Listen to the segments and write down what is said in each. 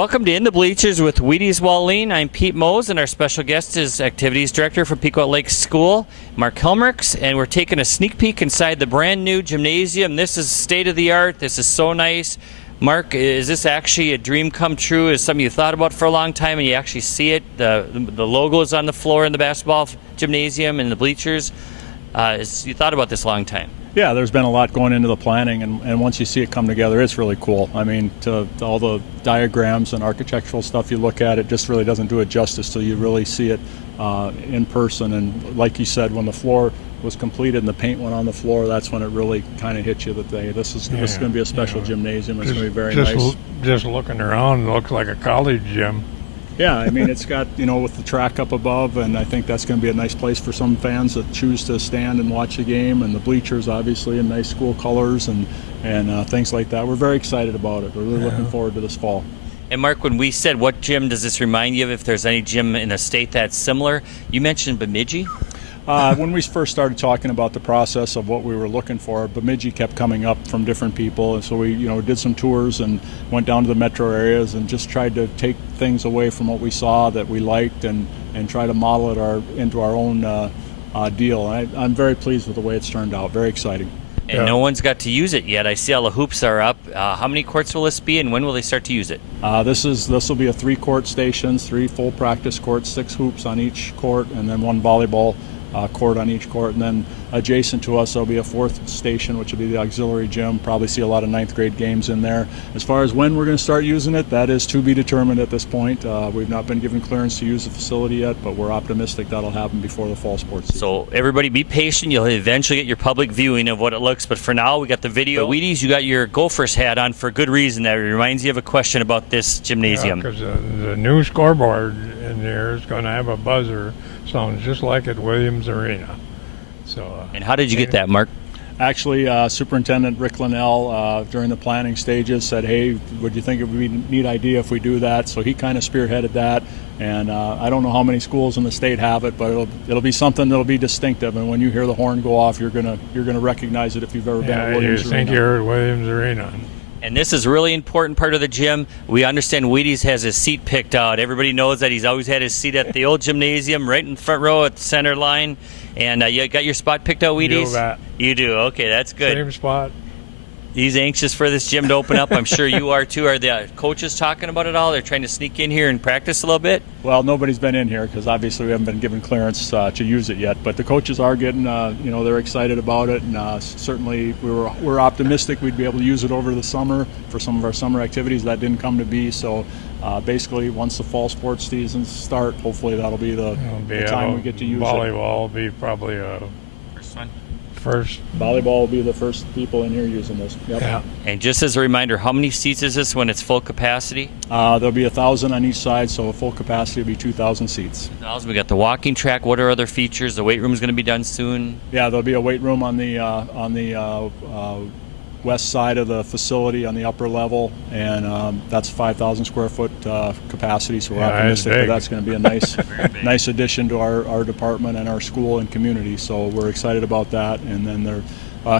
Welcome to In the Bleachers with Wheaties Wallene. I'm Pete Mose, and our special guest is Activities Director for Pequot Lakes School, Marc Helmrichs, and we're taking a sneak peek inside the brand new gymnasium. This is state-of-the-art. This is so nice. Marc, is this actually a dream come true? Is something you thought about for a long time and you actually see it? The logo is on the floor in the basketball gymnasium and the bleachers. You thought about this a long time? Yeah, there's been a lot going into the planning, and once you see it come together, it's really cool. I mean, to all the diagrams and architectural stuff you look at, it just really doesn't do it justice till you really see it in person. And like you said, when the floor was completed and the paint went on the floor, that's when it really kind of hit you that this is going to be a special gymnasium. It's going to be very nice. Just looking around, it looks like a college gym. Yeah, I mean, it's got, with the track up above, and I think that's going to be a nice place for some fans that choose to stand and watch the game, and the bleachers, obviously, in nice school colors and things like that. We're very excited about it. We're really looking forward to this fall. And Marc, when we said what gym does this remind you of, if there's any gym in the state that's similar, you mentioned Bemidji? When we first started talking about the process of what we were looking for, Bemidji kept coming up from different people, and so we did some tours and went down to the metro areas and just tried to take things away from what we saw that we liked and try to model it into our own deal. And I'm very pleased with the way it's turned out. Very exciting. And no one's got to use it yet. I see all the hoops are up. How many courts will this be, and when will they start to use it? This will be a 3-court stations, 3 full practice courts, 6 hoops on each court, and then 1 volleyball court on each court. And then adjacent to us, there'll be a 4th station, which will be the auxiliary gym. Probably see a lot of 9th grade games in there. As far as when we're going to start using it, that is to be determined at this point. We've not been given clearance to use the facility yet, but we're optimistic that'll happen before the fall sports season. So everybody be patient. You'll eventually get your public viewing of what it looks, but for now we got the video. Wheaties, you got your Gophers hat on for good reason. That reminds you of a question about this gymnasium. Because the new scoreboard in there is going to have a buzzer. Sounds just like at Williams Arena. So. And how did you get that, Marc? Actually, Superintendent Rick Linnell, during the planning stages, said, "Hey, would you think it would be a neat idea if we do that?" So he kind of spearheaded that, and I don't know how many schools in the state have it, but it'll be something that'll be distinctive. And when you hear the horn go off, you're gonna recognize it if you've ever been at Williams Arena. You think you're at Williams Arena. And this is a really important part of the gym. We understand Wheaties has his seat picked out. Everybody knows that he's always had his seat at the old gymnasium, right in the front row at the center line. And you got your spot picked out, Wheaties? You do. Okay, that's good. Same spot. He's anxious for this gym to open up. I'm sure you are too. Are the coaches talking about it all? They're trying to sneak in here and practice a little bit? Well, nobody's been in here because obviously we haven't been given clearance to use it yet. But the coaches are getting, they're excited about it, and certainly we're optimistic we'd be able to use it over the summer for some of our summer activities. That didn't come to be. So basically, once the fall sports seasons start, hopefully that'll be the time we get to use volleyball it. Volleyball will be probably first. Volleyball will be the first people in here using this. Yep. Yeah. And just as a reminder, how many seats is this when it's full capacity? There'll be 1,000 on each side, so full capacity will be 2,000 seats. We got the walking track. What are other features? The weight room is going to be done soon. Yeah, there'll be a weight room on the west side of the facility on the upper level, and that's 5,000 square foot capacity, so we're optimistic that's going to be a nice addition to our department and our school and community, so we're excited about that. And then their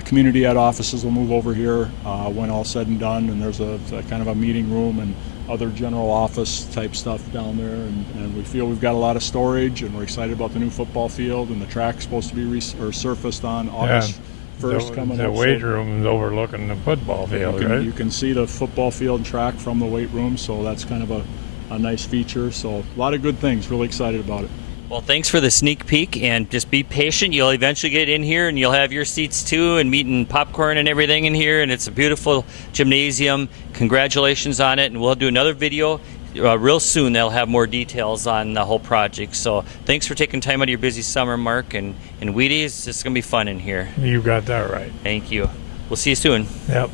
community ed offices will move over here when all said and done, and there's a kind of a meeting room and other general office type stuff down there, and we feel we've got a lot of storage, and we're excited about the new football field, and the track's supposed to be surfaced on August 1st coming up. The weight room is overlooking the football field, right? You can see the football field and track from the weight room, so that's kind of a nice feature. So a lot of good things. Really excited about it. Well, thanks for the sneak peek, and just be patient. You'll eventually get in here, and you'll have your seats too, and meat and popcorn and everything in here, and it's a beautiful gymnasium. Congratulations on it, and we'll do another video real soon. They'll have more details on the whole project. So thanks for taking time out of your busy summer, Marc, and Wheaties. It's going to be fun in here. You got that right. Thank you. We'll see you soon. Yep.